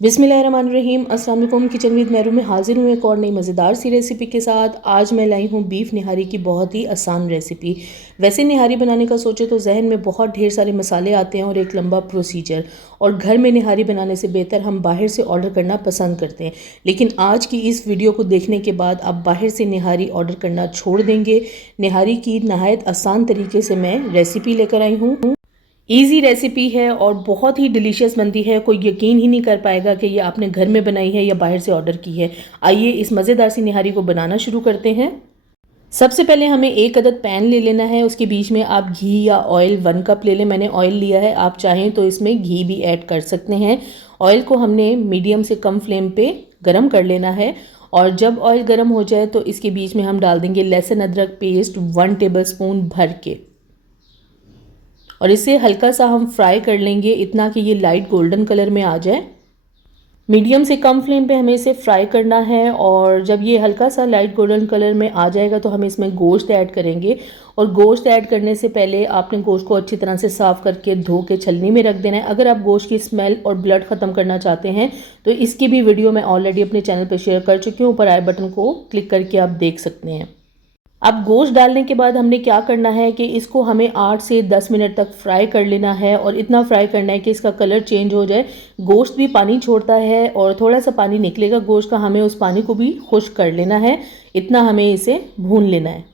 बिस्मिल्लाहिर्रहमानिर्रहीम। अस्सलाम वालेकुम। किचन विद मेरू में हाजिर हूँ एक और नई मज़ेदार सी रेसिपी के साथ। आज मैं लाई हूँ बीफ निहारी की बहुत ही आसान रेसिपी। वैसे निहारी बनाने का सोचे तो जहन में बहुत ढेर सारे मसाले आते हैं और एक लंबा प्रोसीजर, और घर में निहारी बनाने से बेहतर हम बाहर से ऑर्डर करना पसंद करते हैं। लेकिन आज की इस वीडियो को देखने के बाद आप बाहर से निहारी ऑर्डर करना छोड़ देंगे। निहारी की नहायत आसान तरीके से मैं रेसिपी लेकर आई हूँ। ईजी रेसिपी है और बहुत ही डिलीशियस बनती है। कोई यकीन ही नहीं कर पाएगा कि ये आपने घर में बनाई है या बाहर से ऑर्डर की है। आइए इस मज़ेदार सी निहारी को बनाना शुरू करते हैं। सबसे पहले हमें एक अदद पैन ले लेना है। उसके बीच में आप घी या ऑयल 1 कप ले लें। मैंने ऑयल लिया है, आप चाहें तो इसमें घी भी ऐड कर सकते हैं। ऑयल को हमने मीडियम से कम फ्लेम पे गरम कर लेना है, और जब ऑयल गरम हो जाए तो इसके बीच में हम डाल देंगे लहसुन अदरक पेस्ट 1 टेबल स्पून भर के, और इसे हल्का सा हम फ्राई कर लेंगे, इतना कि ये लाइट गोल्डन कलर में आ जाए। मीडियम से कम फ्लेम पे हमें इसे फ्राई करना है, और जब ये हल्का सा लाइट गोल्डन कलर में आ जाएगा तो हम इसमें गोश्त ऐड करेंगे। और गोश्त ऐड करने से पहले आपने गोश्त को अच्छी तरह से साफ़ करके धो के छलनी में रख देना है। अगर आप गोश्त की स्मेल और ब्लड ख़त्म करना चाहते हैं तो इसकी भी वीडियो मैं ऑलरेडी अपने चैनल पर शेयर कर चुकी हूँ। ऊपर आई बटन को क्लिक करके आप देख सकते हैं। अब गोश्त डालने के बाद हमने क्या करना है कि इसको हमें 8 से 10 मिनट तक फ्राई कर लेना है, और इतना फ्राई करना है कि इसका कलर चेंज हो जाए। गोश्त भी पानी छोड़ता है और थोड़ा सा पानी निकलेगा गोश्त का, हमें उस पानी को भी खुश्क कर लेना है। इतना हमें इसे भून लेना है।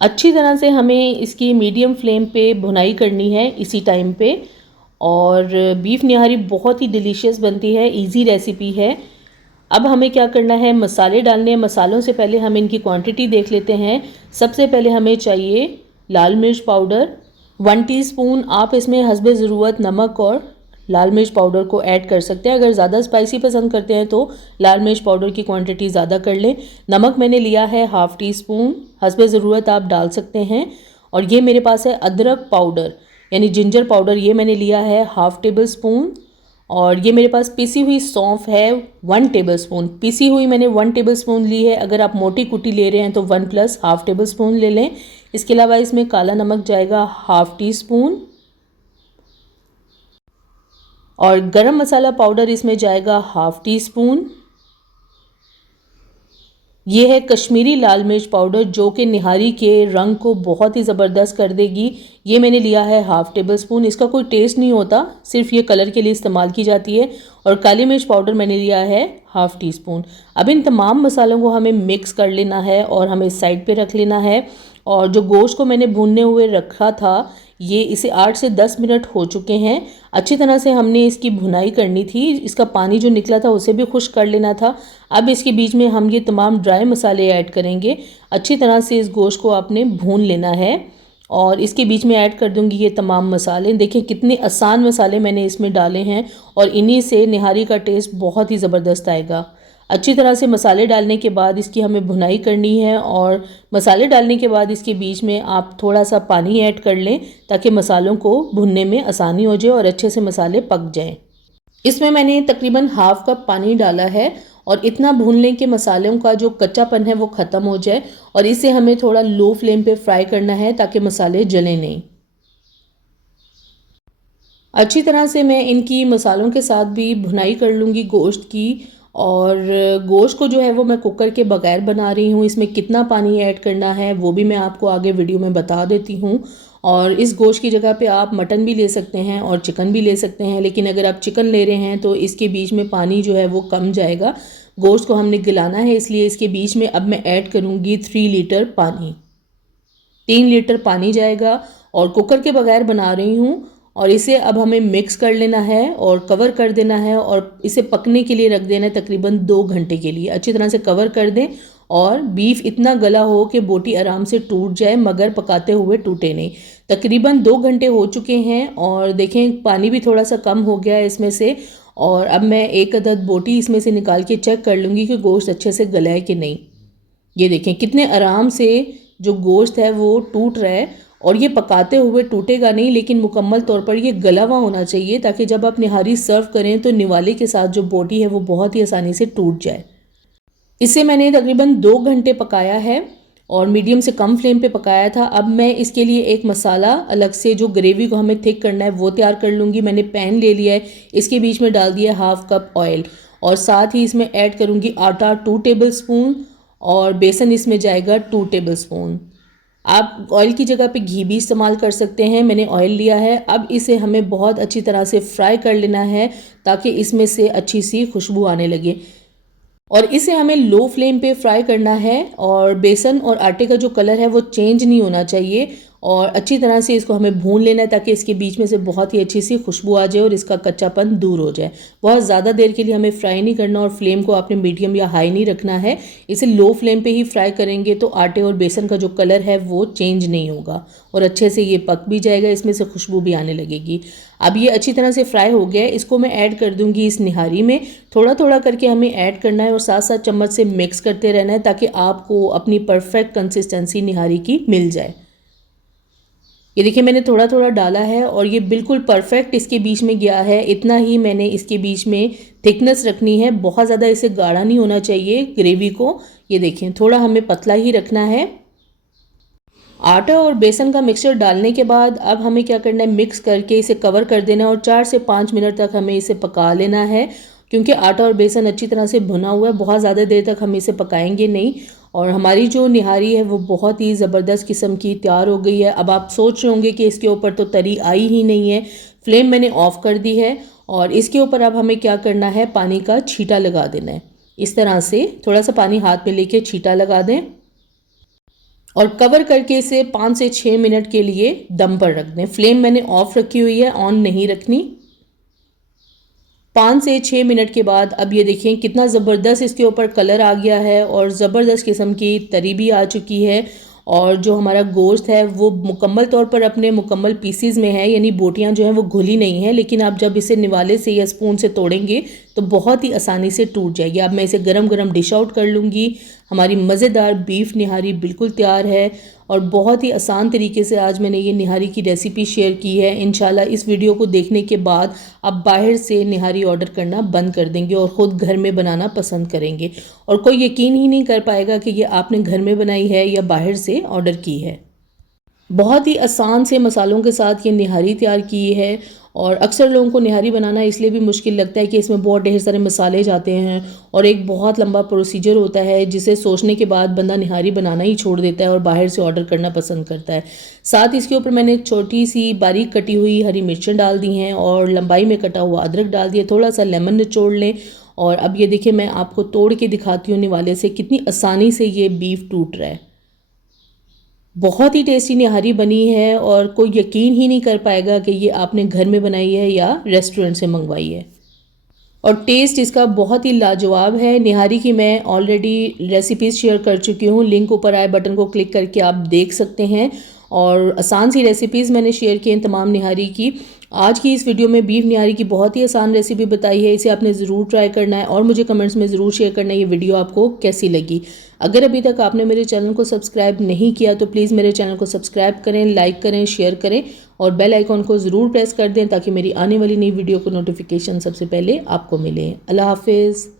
अच्छी तरह से हमें इसकी मीडियम फ्लेम पे भुनाई करनी है इसी टाइम पे। और बीफ निहारी बहुत ही डिलीशियस बनती है, ईजी रेसिपी है। अब हमें क्या करना है, मसाले डालने हैं। मसालों से पहले हम इनकी क्वांटिटी देख लेते हैं। सबसे पहले हमें चाहिए लाल मिर्च पाउडर 1 टीस्पून। आप इसमें हस्बे ज़रूरत नमक और लाल मिर्च पाउडर को ऐड कर सकते हैं। अगर ज़्यादा स्पाइसी पसंद करते हैं तो लाल मिर्च पाउडर की क्वांटिटी ज़्यादा कर लें। नमक मैंने लिया है 1/2 टीस्पून, हस्बे ज़रूरत आप डाल सकते हैं। और ये मेरे पास है अदरक पाउडर यानी जिंजर पाउडर, ये मैंने लिया है 1/2 टेबल स्पून। और ये मेरे पास पिसी हुई सौंफ है 1 टेबल स्पून। पिसी हुई मैंने 1 टेबल स्पून ली है। अगर आप मोटी कुटी ले रहे हैं तो 1 + 1/2 टेबल स्पून ले लें। इसके अलावा इसमें काला नमक जाएगा 1/2 टीस्पून, और गरम मसाला पाउडर इसमें जाएगा 1/2 टीस्पून। ये है कश्मीरी लाल मिर्च पाउडर, जो कि निहारी के रंग को बहुत ही ज़बरदस्त कर देगी। ये मैंने लिया है 1/2 टेबल स्पून। इसका कोई टेस्ट नहीं होता, सिर्फ ये कलर के लिए इस्तेमाल की जाती है। और काली मिर्च पाउडर मैंने लिया है 1/2 टीस्पून। अब इन तमाम मसालों को हमें मिक्स कर लेना है और हमें साइड पे रख लेना है। और जो गोश्त को मैंने भूनने हुए रखा था, ये इसे 8 से 10 मिनट हो चुके हैं। अच्छी तरह से हमने इसकी भुनाई करनी थी, इसका पानी जो निकला था उसे भी खुश्क कर लेना था। अब इसके बीच में हम ये तमाम ड्राई मसाले ऐड करेंगे। अच्छी तरह से इस गोश्त को आपने भून लेना है, और इसके बीच में ऐड कर दूंगी ये तमाम मसाले। देखिए कितने आसान मसाले मैंने इसमें डाले हैं, और इन्हीं से निहारी का टेस्ट बहुत ही ज़बरदस्त आएगा। अच्छी तरह से मसाले डालने के बाद इसकी हमें भुनाई करनी है, और मसाले डालने के बाद इसके बीच में आप थोड़ा सा पानी ऐड कर लें ताकि मसालों को भुनने में आसानी हो जाए और अच्छे से मसाले पक जाएं। इसमें मैंने तकरीबन 1/2 कप पानी डाला है, और इतना भून लें कि मसालों का जो कच्चापन है वो ख़त्म हो जाए। और इसे हमें थोड़ा लो फ्लेम पे फ्राई करना है ताकि मसाले जलें नहीं। अच्छी तरह से मैं इनकी मसालों के साथ भी भुनाई कर लूँगी गोश्त की। और गोश्त को जो है वो मैं कुकर के बगैर बना रही हूँ। इसमें कितना पानी ऐड करना है वो भी मैं आपको आगे वीडियो में बता देती हूँ। और इस गोश्त की जगह पे आप मटन भी ले सकते हैं और चिकन भी ले सकते हैं, लेकिन अगर आप चिकन ले रहे हैं तो इसके बीच में पानी जो है वो कम जाएगा। गोश्त को हमने गलाना है, इसलिए इसके बीच में अब मैं ऐड करूँगी 3 लीटर पानी। 3 लीटर पानी जाएगा, और कुकर के बगैर बना रही हूँ। और इसे अब हमें मिक्स कर लेना है और कवर कर देना है, और इसे पकने के लिए रख देना है तकरीबन 2 घंटे के लिए। अच्छी तरह से कवर कर दें, और बीफ इतना गला हो कि बोटी आराम से टूट जाए मगर पकाते हुए टूटे नहीं। तकरीबन 2 घंटे हो चुके हैं, और देखें पानी भी थोड़ा सा कम हो गया है इसमें से। और अब मैं एक अदद बोटी इसमें से निकाल के चेक कर लूँगी कि गोश्त अच्छे से गला है कि नहीं। ये देखें कितने आराम से जो गोश्त है वो टूट रहा है, और ये पकाते हुए टूटेगा नहीं, लेकिन मुकम्मल तौर पर ये गला हुआ होना चाहिए ताकि जब आप निहारी सर्व करें तो निवाले के साथ जो बोटी है वो बहुत ही आसानी से टूट जाए। इसे मैंने तकरीबन 2 घंटे पकाया है, और मीडियम से कम फ्लेम पे पकाया था। अब मैं इसके लिए एक मसाला अलग से, जो ग्रेवी को हमें थिक करना है वो तैयार कर लूँगी। मैंने पैन ले लिया है, इसके बीच में डाल दिया 1/2 कप ऑयल और साथ ही इसमें ऐड करूँगी आटा 2 टेबल स्पून और बेसन इसमें जाएगा 2 टेबल स्पून। आप ऑयल की जगह पे घी भी इस्तेमाल कर सकते हैं, मैंने ऑयल लिया है। अब इसे हमें बहुत अच्छी तरह से फ्राई कर लेना है ताकि इसमें से अच्छी सी खुशबू आने लगे और इसे हमें लो फ्लेम पे फ्राई करना है और बेसन और आटे का जो कलर है वो चेंज नहीं होना चाहिए और अच्छी तरह से इसको हमें भून लेना है ताकि इसके बीच में से बहुत ही अच्छी सी खुशबू आ जाए और इसका कच्चापन दूर हो जाए। बहुत ज़्यादा देर के लिए हमें फ्राई नहीं करना और फ्लेम को आपने मीडियम या हाई नहीं रखना है। इसे लो फ्लेम पे ही फ्राई करेंगे तो आटे और बेसन का जो कलर है वो चेंज नहीं होगा और अच्छे से ये पक भी जाएगा, इसमें से खुशबू भी आने लगेगी। अब ये अच्छी तरह से फ्राई हो गया है, इसको मैं ऐड कर दूंगी इस निहारी में। थोड़ा थोड़ा करके हमें ऐड करना है और साथ साथ चम्मच से मिक्स करते रहना है ताकि आपको अपनी परफेक्ट कंसिस्टेंसी निहारी की मिल जाए। ये देखिए मैंने थोड़ा थोड़ा डाला है और ये बिल्कुल परफेक्ट इसके बीच में गया है। इतना ही मैंने इसके बीच में थिकनेस रखनी है, बहुत ज़्यादा इसे गाढ़ा नहीं होना चाहिए ग्रेवी को। ये देखिए थोड़ा हमें पतला ही रखना है। आटा और बेसन का मिक्सचर डालने के बाद अब हमें क्या करना है, मिक्स करके इसे कवर कर देना है और 4 से 5 मिनट तक हमें इसे पका लेना है। क्योंकि आटा और बेसन अच्छी तरह से भुना हुआ है, बहुत ज़्यादा देर तक हम इसे पकाएंगे नहीं। और हमारी जो निहारी है वो बहुत ही ज़बरदस्त किस्म की तैयार हो गई है। अब आप सोच रहे होंगे कि इसके ऊपर तो तरी आई ही नहीं है। फ्लेम मैंने ऑफ़ कर दी है और इसके ऊपर अब हमें क्या करना है, पानी का छींटा लगा देना है। इस तरह से थोड़ा सा पानी हाथ में लेके छींटा लगा दें और कवर करके इसे 5 से 6 मिनट के लिए दम पर रख दें। फ्लेम मैंने ऑफ़ रखी हुई है, ऑन नहीं रखनी। 5 से 6 मिनट के बाद अब ये देखिए कितना ज़बरदस्त इसके ऊपर कलर आ गया है और ज़बरदस्त किस्म की तरी भी आ चुकी है और जो हमारा गोश्त है वो मुकम्मल तौर पर अपने मुकम्मल पीसीज में है, यानी बोटियां जो हैं वो घुली नहीं है। लेकिन आप जब इसे निवाले से या स्पून से तोड़ेंगे तो बहुत ही आसानी से टूट जाएगी। अब मैं इसे गरम गरम डिश आउट कर लूँगी। हमारी मज़ेदार बीफ निहारी बिल्कुल तैयार है और बहुत ही आसान तरीके से आज मैंने ये निहारी की रेसिपी शेयर की है। इंशाल्लाह इस वीडियो को देखने के बाद आप बाहर से निहारी ऑर्डर करना बंद कर देंगे और ख़ुद घर में बनाना पसंद करेंगे और कोई यकीन ही नहीं कर पाएगा कि ये आपने घर में बनाई है या बाहर से ऑर्डर की है। बहुत ही आसान से मसालों के साथ ये निहारी तैयार की है और अक्सर लोगों को निहारी बनाना इसलिए भी मुश्किल लगता है कि इसमें बहुत ढेर सारे मसाले जाते हैं और एक बहुत लंबा प्रोसीजर होता है जिसे सोचने के बाद बंदा निहारी बनाना ही छोड़ देता है और बाहर से ऑर्डर करना पसंद करता है। साथ इसके ऊपर मैंने छोटी सी बारीक कटी हुई हरी मिर्चें डाल दी हैं और लंबाई में कटा हुआ अदरक डाल दिया। थोड़ा सा लेमन निचोड़ लें और अब ये देखिए मैं आपको तोड़ के दिखाती हूँ निवाले से कितनी आसानी से ये बीफ टूट रहा है। बहुत ही टेस्टी निहारी बनी है और कोई यकीन ही नहीं कर पाएगा कि ये आपने घर में बनाई है या रेस्टोरेंट से मंगवाई है और टेस्ट इसका बहुत ही लाजवाब है। निहारी की मैं ऑलरेडी रेसिपीज़ शेयर कर चुकी हूँ, लिंक ऊपर आए बटन को क्लिक करके आप देख सकते हैं और आसान सी रेसिपीज़ मैंने शेयर की हैं तमाम निहारी की। आज की इस वीडियो में बीफ निहारी की बहुत ही आसान रेसिपी बताई है, इसे आपने ज़रूर ट्राई करना है और मुझे कमेंट्स में ज़रूर शेयर करना है ये वीडियो आपको कैसी लगी। अगर अभी तक आपने मेरे चैनल को सब्सक्राइब नहीं किया तो प्लीज़ मेरे चैनल को सब्सक्राइब करें, लाइक करें, शेयर करें और बेल आइकॉन को ज़रूर प्रेस कर दें ताकि मेरी आने वाली नई वीडियो को नोटिफिकेशन सबसे पहले आपको मिले। अल्लाह हाफिज़।